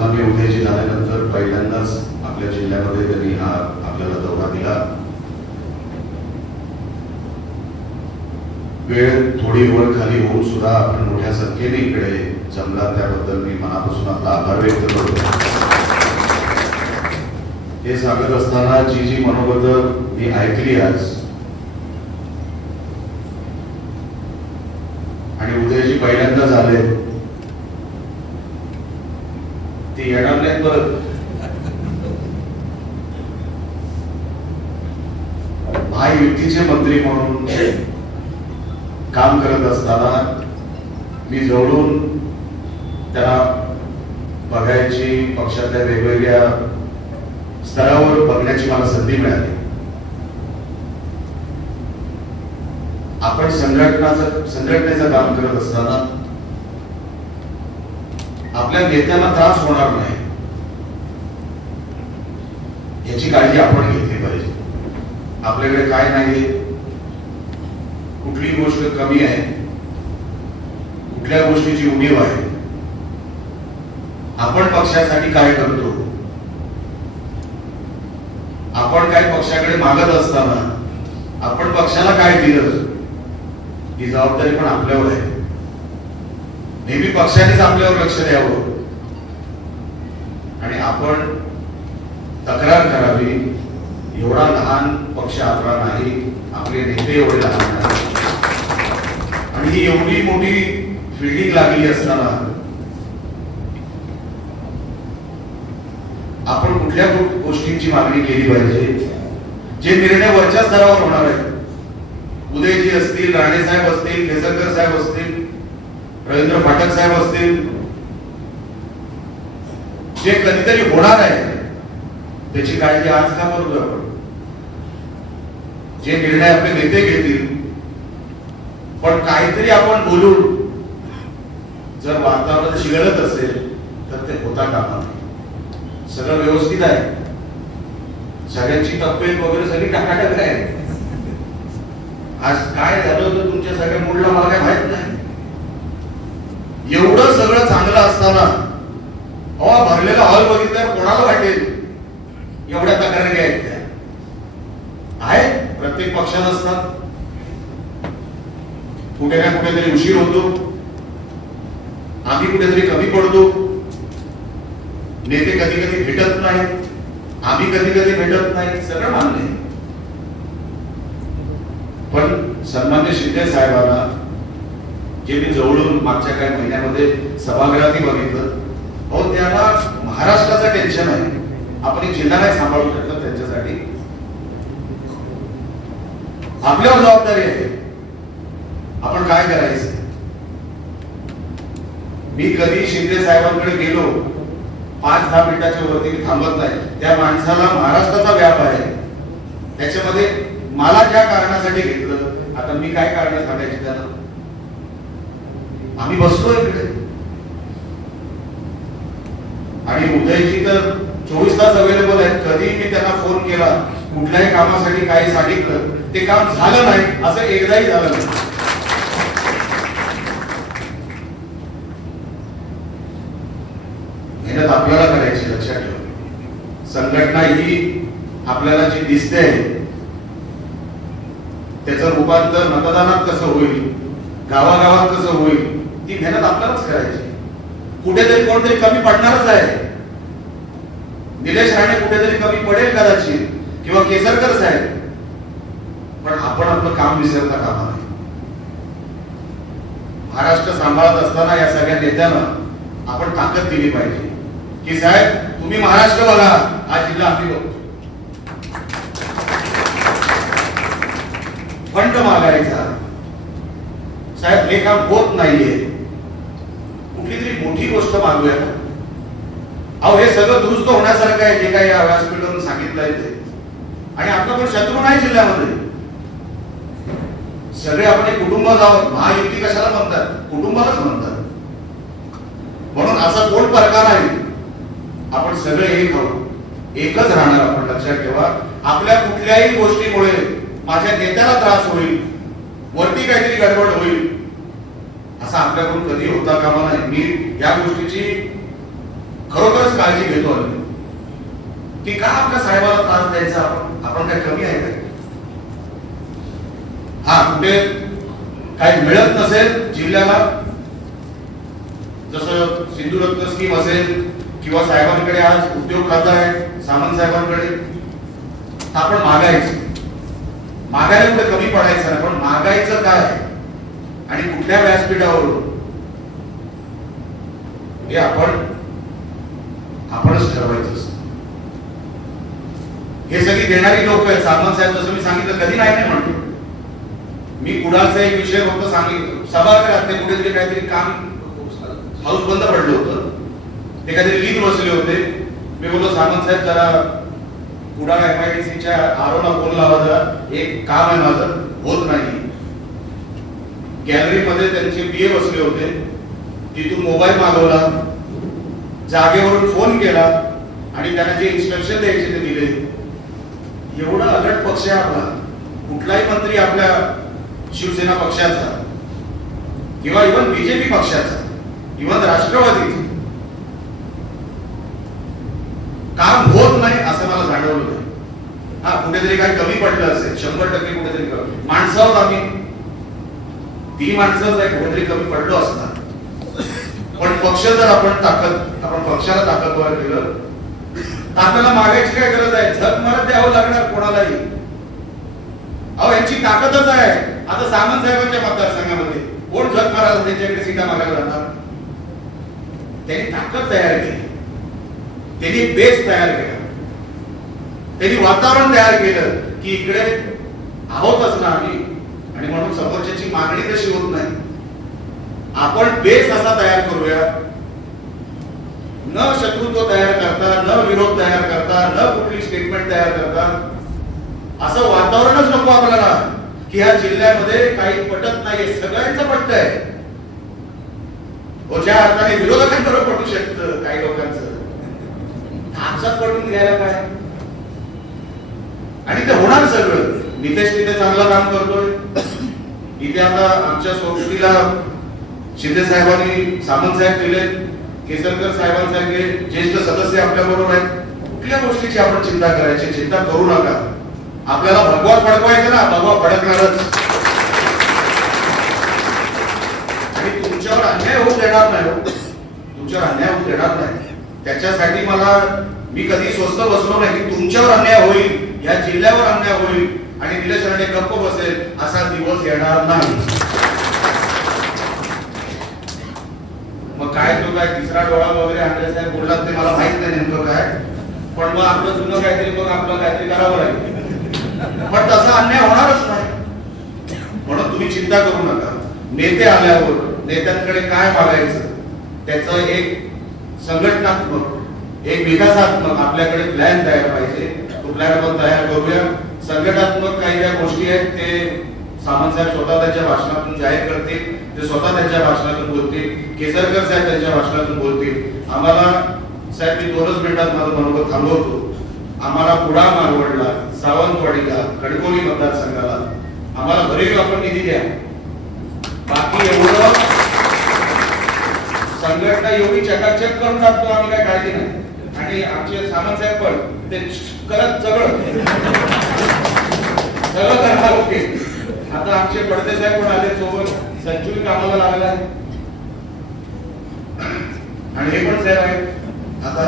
सन्माननीय उदयजी झाल्यानंतर पहिल्यांदाच आपल्या जिल्ह्यामध्ये त्यांनी हा आपल्याला दौरा दिला. वेळ थोडी वर खाली होऊन सुद्धा आपण मोठ्या संख्येने इकडे जमला त्याबद्दल मी मनापासून आपला आभार व्यक्त करतो. हे सांगत असताना जी जी मनोगत मी ऐकली आज आणि उदयजी पहिल्यांदा झाले ते येणार नाहीत परत महायुतीचे मंत्री म्हणून काम करत असताना मी जवळून त्यांना बघायची पक्षातल्या वेगवेगळ्या स्तरावर बघण्याची मला संधी मिळाली आपण संघटनाचं संघटनेचं काम करत असताना आपल्या नेत्यांना त्रास होणार नाही. याची काळजी आपण घेतली पाहिजे. आपल्याकडे काय नाही कुठली गोष्ट कमी आहे. कुठल्या गोष्टीची उणीव आहे. आपण पक्षासाठी काय करतो? आपण काय पक्षाकडे मागत असताना आपण पक्षाला काय दिलं? ही जबाबदारी पण आपल्यावर आहे. नेहमी पक्षानेच आपल्यावर लक्ष द्यावं. आणि आपण तक्रार करावी एवढा लहान पक्ष आपला नाही आपले नेते एवढे लहान नाही. आणि ही एवढी मोठी फिल्डिंग लागली असताना आपण कुठल्या गोष्टींची मागणी केली पाहिजे? जे निर्णय वरच्या स्तरावर होणार आहेत. उदयजी असतील राणे साहेब असतील केसरकर साहेब असतील रवींद्र फाटक साहेब असतील. जे कधीतरी होणार आहे त्याची काळजी आज का करू आपण जे निर्णय आपले नेते घेतील पण काहीतरी आपण बोलून जर वातावरण शिगळत असेल तर ते होता कामा सगळं व्यवस्थित आहे. सगळ्यांची तब्येत वगैरे सगळी टाकाटक आहे. आज काय झालं तर तुमच्या सगळ्या मुडला मला काय माहीत नाही. एवढं सगळं चांगलं असताना अवा भरलेला हॉल बघितल्यावर कोणाला वाटेल? एवढ्या तक्रारी आहेत त्या आहेत प्रत्येक पक्षात असतात. कुठे ना कुठेतरी उशीर होतो. आम्ही कुठेतरी कमी पडतो. नेते कधी कधी भेटत नाहीत. आम्ही कधी कधी भेटत नाही सगळं मान्य पण सन्मान्य शिंदे साहेबांना जे मी जवळून मागच्या काही महिन्यामध्ये सभागृहातही बघितलं हो त्याला महाराष्ट्राचं टेन्शन आहे. आपण एक जिल्हा नाही सांभाळू शकत त्यांच्यासाठी. आपल्यावर जबाबदारी आहे. आपण काय करायचं? मी कधी शिंदे साहेबांकडे गेलो पाच दहा मिनिटाच्या वरती मी थांबत नाही. त्या माणसाला महाराष्ट्राचा व्याप आहे. त्याच्यामध्ये मला ज्या कारणासाठी घेतलं आता मी काय कारण सांगायची त्याला? आम्ही बसलो इकडे. आणि उदयजी तर चोवीस तास अवेलेबल आहेत. कधी मी त्यांना फोन केला कुठल्याही कामासाठी काही सांगितलं ते काम झालं नाही असं एकदाही झालं नाही. मेहनत आपल्याला करायची लक्षात ठेवा. संघटना ही आपल्याला जी दिसते त्याचं रूपांतर मतदानात कसं होईल गावागावात कसं होईल ती मेहनत आपल्यालाच करायची. कुठेतरी कोणतरी कमी पडणारच आहे. निलेश राणे कुठेतरी कमी पडेल कदाचित किंवा केसरकर साहेब. पण आपण आपलं काम विसरता कामा नाही महाराष्ट्र सांभाळत असताना या सगळ्या नेत्यांना आपण ताकद दिली पाहिजे. की साहेब तुम्ही महाराष्ट्र बघा हा जिल्हा आम्ही बघतो. फंड मागायचा. साहेब हे काम होत नाहीये. कुठली मोठी गोष्ट मागूया अहो हे सगळं दुरुस्त होण्यासारखं आहे जे काही या व्यासपीठावरून सांगितलं आहे ते. आणि आपला पण शत्रू नाही जिल्ह्यामध्ये. सगळे आपण कुटुंबात कुटुंब आहोत महायुती कशाला म्हणतात? कुटुंबालाच म्हणतात. म्हणून असा कोण प्रकार आहे? आपण सगळे एक आहोत एकच राहणार आपण लक्षात ठेवा. आपल्या कुठल्याही गोष्टीमुळे माझ्या नेत्याला त्रास होईल. वरती काहीतरी गडबड होईल. असा आपल्याकडून कधी होता कामा नाही. मी या गोष्टीची खरोखरच काळजी घेतो आम्ही की का आपल्या साहेबाला त्रास द्यायचा? आपण आपण काय कमी आहे काय? हा कुठे काही मिळत नसेल जिल्ह्याला जसं सिंधुरत्न स्कीम असेल किंवा साहेबांकडे आज उद्योग खाता आहे सामंत साहेबांकडे आपण मागायचं मागायला कुठे कमी पडायचं नाही पण मागायचं काय आणि कुठल्या व्यासपीठावरून? हे आपण आपणच ठरवायचं असत. हे सगळी देणारी लोक आहेत. सामंत साहेब जसं मी सांगितलं कधी नाही नाही म्हणतो मी कुणाचा एक विषय फक्त सांगितलं. सभागृहात ते कुठेतरी काहीतरी काम हाऊस बंद पडलं होतं. ते काहीतरी लीड बसले होते. मी बोललो सामंत साहेब जरा कुडाळ एम आय डी सीच्या आरोला फोन लावा जरा. एक काम आहे माझं. होत नाही. गॅलरीमध्ये त्यांचे बीए बसले होते. तिथून मोबाईल मागवला. जागेवरून फोन केला आणि त्यांना जे इन्स्ट्रक्शन द्यायचे ते दिले. एवढा अलट पक्ष आहे आपला. कुठलाही मंत्री आपल्या शिवसेना पक्षाचा किंवा इव्हन बीजेपी पक्षाचा इव्हन राष्ट्रवादीचा काम होत नाही असं मला जाणवलं हा कुठेतरी काही कमी पडलं असेल. शंभर टक्के कुठेतरी कमी. माणसं आहोत आम्ही ती माणसं जर कुठेतरी कमी पडलो असणार पण पक्ष जर आपण ताकद आपण पक्षाला ताकदवर केलं तर आपल्याला मागायची काय गरज आहे? झक मारत द्यावं लागणार कोणालाही. अहो यांची ताकदच आहे. आता सामंत साहेबांच्या मतदारसंघामध्ये कोण झक मारायला त्यांच्याकडे सीटा मागायला जाणार त्यांनी ताकद तयार केली. त्यांनी बेस तयार केला. त्यांनी वातावरण तयार केलं की इकडे आहोत ना आम्ही आणि म्हणून समोरच्याची मागणी तशी होत नाही आपण बेस असा तयार करूया. न शत्रुत्व तयार करता न विरोध तयार करता न कुठली स्टेटमेंट तयार करता असं वातावरणच नको आपल्याला. की ह्या जिल्ह्यामध्ये काही पटत नाहीये. सगळ्यांचं पटत आहे हो, ज्या अर्थाने विरोधकांबरोबर पटू शकतं काही लोकांचं. आपसात पटून घ्यायला काय? आणि ते होणार सगळं. नितेश तिथे चांगलं काम करतोय. इथे आता आमच्या संस्कृतीला शिंदे साहेबांनी सामंत साहेब केले केसरकर साहेबांसारखे ज्येष्ठ सदस्य आपल्या बरोबर आहेत. कुठल्या गोष्टीची आपण चिंता करायची? चिंता करू नका. आपल्याला भगवा फडकवायचं ना भगवा फडकणारच. आणि तुमच्यावर अन्याय होऊ देणार नाही हो. तुमच्यावर अन्याय होऊ देणार नाही. त्याच्यासाठी मला मी कधी स्वस्त बसलो नाही की तुमच्यावर अन्याय होईल या जिल्ह्यावर अन्याय होईल आणि निलेश राणे गप्प बसेल असा दिवस येणार नाही. मग काय तिसरा डोळा वगैरे आणले साहेब बोललात ते मला माहीत नाही नेमकं काय. पण मग आपलं जुनं काहीतरी मग आपलं काहीतरी करावं लागेल. पण तसा अन्याय होणारच नाही. म्हणून तुम्ही चिंता करू नका. नेते आल्यावर नेत्यांकडे काय मागायचं त्याचं एक संघटनात्मक एक विकासात्मक आपल्याकडे प्लॅन तयार पाहिजे. तो प्लॅन आपण तयार करूया. संघटनात्मक काही ज्या गोष्टी आहेत ते सामंत साहेब स्वतः त्यांच्या भाषणातून जाहीर करतील. ते स्वतः त्यांच्या भाषणातून बोलतील. केसरकर साहेब त्यांच्या भाषणातून बोलतील. आम्हाला साहेब मी दोनच मिनिटात माझं मनोगत थांबवतो. आम्हाला पुढा मारवडला सावंतवाडीला कणकोली मतदारसंघाला. आम्हाला भरीव आपण निधी द्या. बाकी एवढं संघटना एवढी चकाचक करून टाकतो आम्ही काय काळजी नाही. आणि आमचे सामंत साहेब पण ते करत सगळं सगळं करणार होते. आता आमचे पडदे साहेब पण आले सोबत. संचुरी कामाला लागला आहे. आणि हे पण साहेब आहेत. आता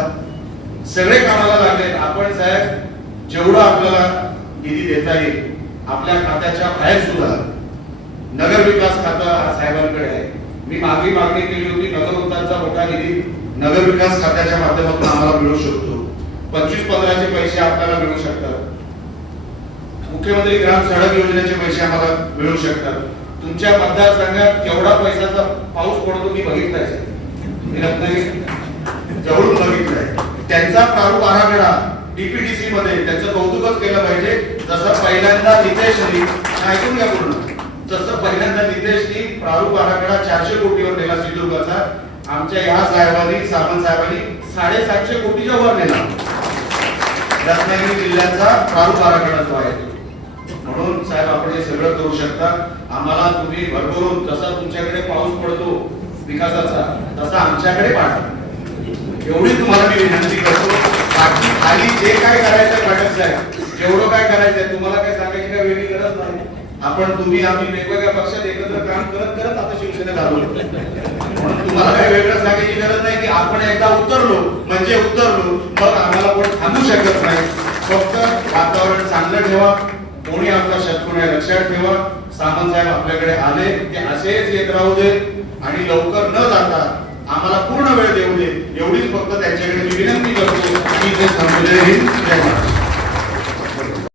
सगळे कामाला लागले आपण साहेब जेवढं आपल्याला निधी देता येईल आपल्या खात्याच्या बाहेर सुद्धा नगर विकास खातं साहेबांकडे आहे. मी मागे मागणी केली होती नगर मोठा निधी नगर विकास खात्याच्या माध्यमातून आम्हाला मिळू शकतो. पंचवीस पंधराचे पैसे आपल्याला मिळू शकतात. मुख्यमंत्री ग्राम सडक योजनेचे पैसे आम्हाला मिळू शकतात. तुमच्या मतदारसंघात केवढा पैशाचा पाऊस पडतो मी बघितलाय. साहेब. मी रत्नागिरी जवळून त्यांचा प्रारूप आराखडा डीपीडीसी मध्ये त्याचं कौतुकच केलं पाहिजे. जसं पहिल्यांदा नितेशनी ऐकून घ्या पूर्ण. जसं पहिल्यांदा नितेशनी प्रारूप आराखडा चारशे कोटीवर नेला सिंधुदुर्गाचा आमच्या या साहेबांनी सामंत साहेबांनी साडेसातशे कोटीच्या वर नेला. रत्नागिरी जिल्ह्याचा प्रारूप आराखडा जो आहे म्हणून साहेब आपण हे सगळं करू शकता. आम्हाला तुम्ही भरभरून जसा तुमच्याकडे पाऊस पडतो विकासाचा. तसा आमच्याकडे पाठवा एवढी तुम्हाला मी विनंती करतो. बाकी खाली जे काय करायचं घटक साहेब जेवढं काय करायचंय तुम्हाला काय सांगायची काय वेगळी गरज नाही. आपण तुम्ही आम्ही वेगवेगळ्या पक्षात एकत्र काम करत करत आता शिवसेनेत आलो म्हणून तुम्हाला काही वेगळं सांगायची गरज नाही की आपण एकदा उतरलो म्हणजे उतरलो मग आम्हाला कोण थांबू शकत नाही. फक्त वातावरण चांगलं ठेवा. कोणी आपला शत्रू नाही लक्षात ठेवा. सामंत साहेब आपल्याकडे आले ते असेच येत राहू दे. आणि लवकर न जाता आम्हाला पूर्ण वेळ देऊ दे. एवढीच फक्त त्यांच्याकडे मी विनंती करतो की ते थांबले जय